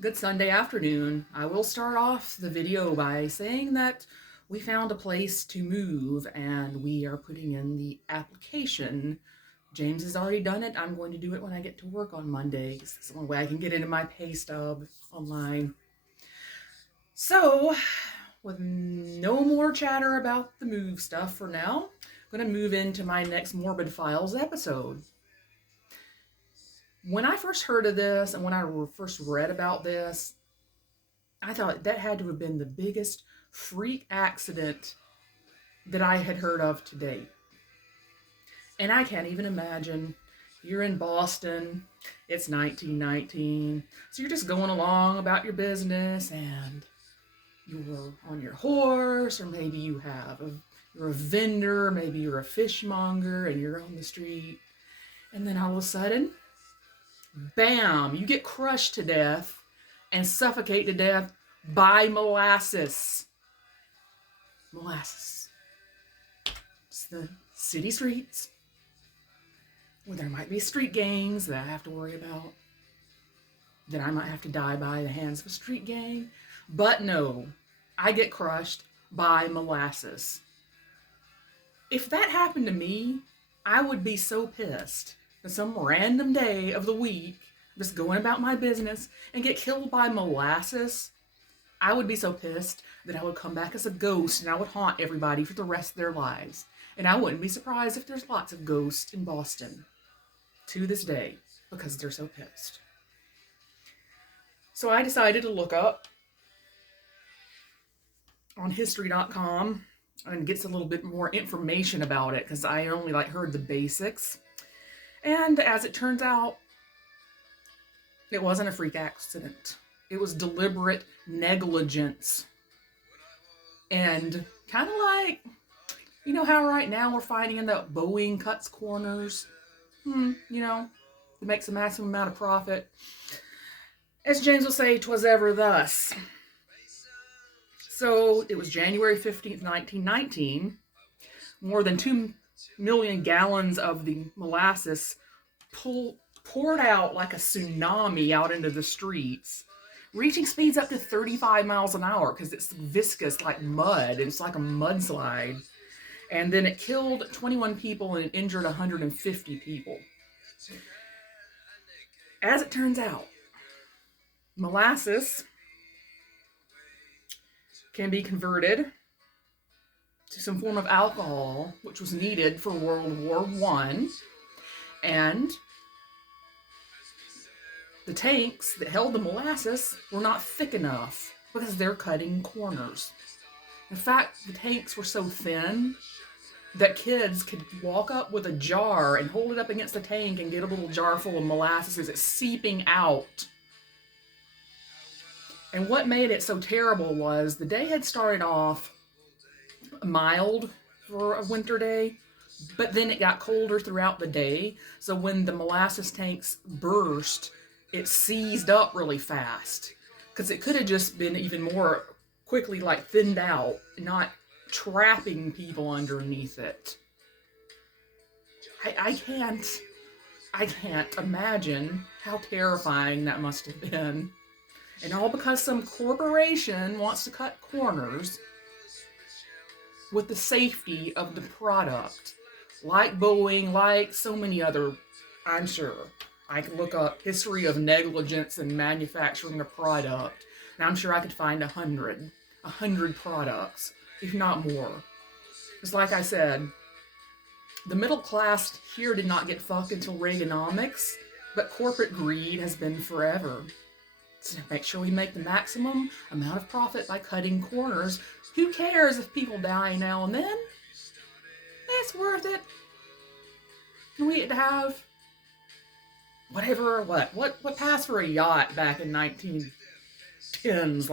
Good Sunday afternoon. I will start off the video by saying that we found a place to move and we are putting in the application. James has already done it. I'm going to do it when I get to work on Monday. It's the only way I can get into my pay stub online. So, with no more chatter about the move stuff for now, I'm going to move into my next Morbid Files episode. When I first heard of this and when I first read about this, I thought that had to have been the biggest freak accident that I had heard of to date. And I can't even imagine. You're in Boston, it's 1919, so you're just going along about your business and you're on your horse, or maybe you're a vendor, maybe you're a fishmonger and you're on the street. And then all of a sudden, bam, you get crushed to death and suffocate to death by molasses. Molasses. It's the city streets where there might be street gangs that I have to worry about, that I might have to die by the hands of a street gang. But no, I get crushed by molasses. If that happened to me, I would be so pissed that some random day of the week, just going about my business and get killed by molasses. I would be so pissed that I would come back as a ghost and I would haunt everybody for the rest of their lives. And I wouldn't be surprised if there's lots of ghosts in Boston to this day because they're so pissed. So I decided to look up on history.com and get a little bit more information about it because I only heard the basics. And as it turns out, it wasn't a freak accident. It was deliberate negligence. And kind of like, you know how right now we're finding that Boeing cuts corners? To make the maximum amount of profit. As James will say, 'twas ever thus. So it was January 15th, 1919. More than 2 million gallons of the molasses poured out like a tsunami out into the streets, reaching speeds up to 35 miles an hour because it's viscous like mud. It's like a mudslide. And then it killed 21 people and it injured 150 people. As it turns out, molasses can be converted to some form of alcohol, which was needed for World War I. And the tanks that held the molasses were not thick enough because they're cutting corners. In fact, the tanks were so thin that kids could walk up with a jar and hold it up against the tank and get a little jar full of molasses as it's seeping out. And what made it so terrible was the day had started off mild for a winter day, but then it got colder throughout the day. So when the molasses tanks burst, it seized up really fast because it could have just been even more quickly thinned out, not trapping people underneath it. I can't imagine how terrifying that must have been. And all because some corporation wants to cut corners with the safety of the product. Like Boeing, like so many other, I'm sure. I could look up history of negligence in manufacturing a product, and I'm sure I could find 100 products, if not more. Because like I said, the middle class here did not get fucked until Reaganomics, but corporate greed has been forever. So make sure we make the maximum amount of profit by cutting corners. Who cares if people die now and then? It's worth it. We had to have whatever, what passed for a yacht back in 1910s,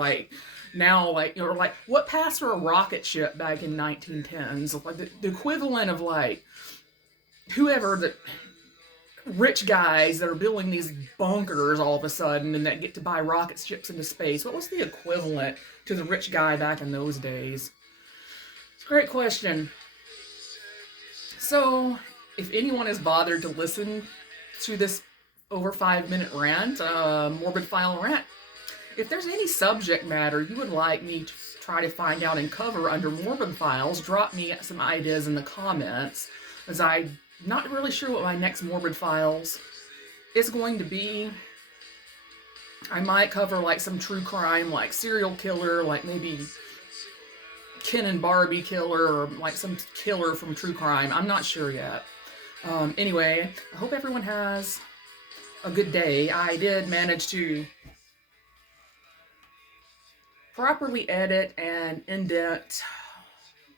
what passed for a rocket ship back in 1910s, like the equivalent of whoever the rich guys that are building these bunkers all of a sudden and that get to buy rocket ships into space. What was the equivalent to the rich guy back in those days? It's a great question. So, if anyone has bothered to listen to this over 5-minute rant, Morbid File rant, If there's any subject matter you would like me to try to find out and cover under Morbid Files, drop me some ideas in the comments, as I'm not really sure what my next Morbid Files is going to be. I might cover like some true crime, like serial killer, like maybe Ken and Barbie killer, or like some killer from true crime. I'm not sure yet. Anyway, I hope everyone has a good day. I did manage to properly edit and indent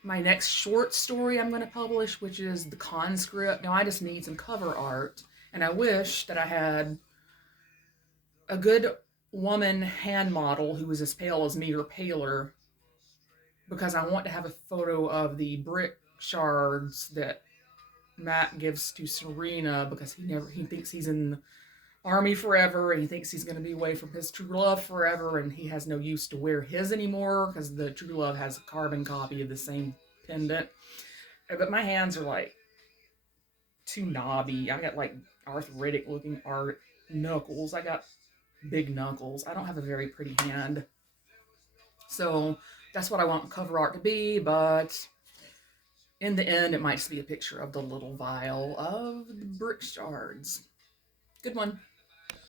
my next short story I'm going to publish, which is the conscript. Now I just need some cover art, and I wish that I had a good woman hand model who was as pale as me or paler, because I want to have a photo of the brick shards that Matt gives to Serena, because he thinks he's in the army forever, and he thinks he's going to be away from his true love forever, and he has no use to wear his anymore because the true love has a carbon copy of the same pendant. But my hands are like too knobby. I got like arthritic looking art knuckles. I got big knuckles. I don't have a very pretty hand. So that's what I want cover art to be, but in the end, it might just be a picture of the little vial of the brick shards. Good one.